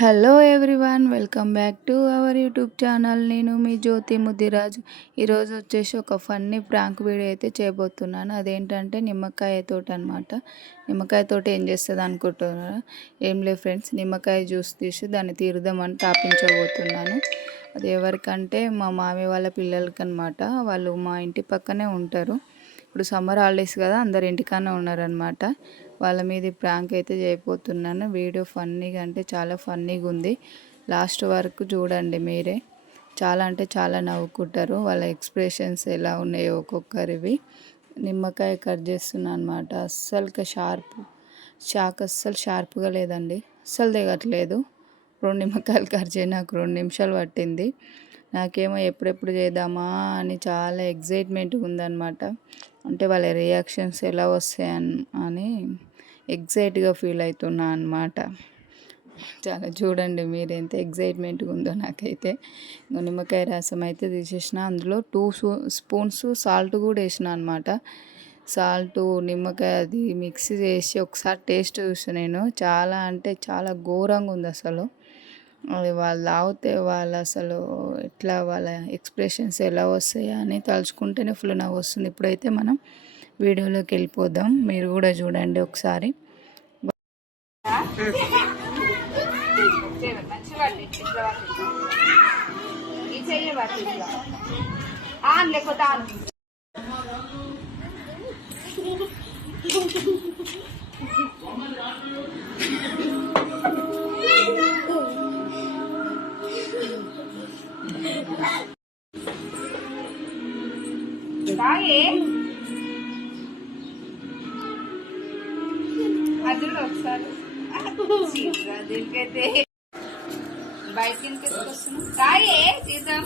Hello everyone, welcome back to our YouTube channel. నేను మీ జ్యోతి ముదిరాజు. ఈరోజు వచ్చేసి ఒక ఫన్నీ ప్రాంక్ వీడియో అయితే చేయబోతున్నాను. అదేంటంటే నిమ్మకాయ తోట అనమాట. నిమ్మకాయ తోట ఏం చేస్తుంది అనుకుంటున్నారా? ఏం లేదు ఫ్రెండ్స్, నిమ్మకాయ జ్యూస్ తీసి దాన్ని తీరుదామని తాపించబోతున్నాను. అది ఎవరికంటే మా మామయ్య వాళ్ళ పిల్లలకి అనమాట. వాళ్ళు మా ఇంటి పక్కనే ఉంటారు. ఇప్పుడు సమ్మర్ హాలిడేస్ కదా, అందరు ఇంటికానే ఉన్నారనమాట. వాళ్ళ మీద ప్రాంక్ అయితే చేయబోతున్నాను. వీడియో ఫన్నీగా అంటే చాలా ఫన్నీగా ఉంది. లాస్ట్ వరకు చూడండి మీరే. చాలా అంటే చాలా నవ్వుకుంటారు. వాళ్ళ ఎక్స్ప్రెషన్స్ ఎలా ఉన్నాయో ఒక్కొక్కరివి. నిమ్మకాయ కట్ చేస్తున్నాను అనమాట. అస్సలు షాక్ అస్సలు షార్ప్గా లేదండి. అస్సలు దిగట్లేదు. 2 నిమ్మకాయలు కట్ చేయి నాకు 2 నిమిషాలు పట్టింది. నాకేమో ఎప్పుడెప్పుడు చేద్దామా అని చాలా ఎగ్జైట్మెంట్గా ఉందన్నమాట. అంటే వాళ్ళ రియాక్షన్స్ ఎలా వస్తాయని ఎగ్జైట్గా ఫీల్ అవుతున్నా అనమాట. చాలా చూడండి మీరు ఎంత ఎగ్జైట్మెంట్గా ఉందో నాకైతే. నిమ్మకాయ రసం అయితే తీసేసిన. అందులో 2 స్పూన్స్ సాల్ట్ కూడా వేసిన అనమాట. సాల్ట్ నిమ్మకాయ అది మిక్సీ చేసి ఒకసారి టేస్ట్ చూసాను నేను. చాలా అంటే చాలా ఘోరంగా ఉంది అసలు. అది వాళ్ళు తాగితే వాళ్ళు అసలు ఎట్లా వాళ్ళ ఎక్స్ప్రెషన్స్ ఎలా వస్తాయా అని తలుచుకుంటేనే ఫుల్ నవ్వు వస్తుంది. ఇప్పుడైతే మనం వీడియోలోకి వెళ్ళిపోదాం. మీరు కూడా చూడండి ఒకసారి. అదులు ఒకసారి దీనికైతే బయట కిందకి వస్తున్నాం. కాయే తీద్దాం.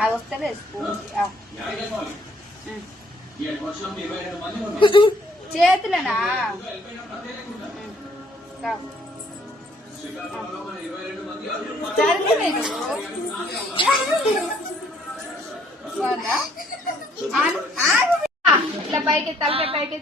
అది వస్తలే స్పూన్ చేతులనా ఇట్లా పైకి తలకే పైకి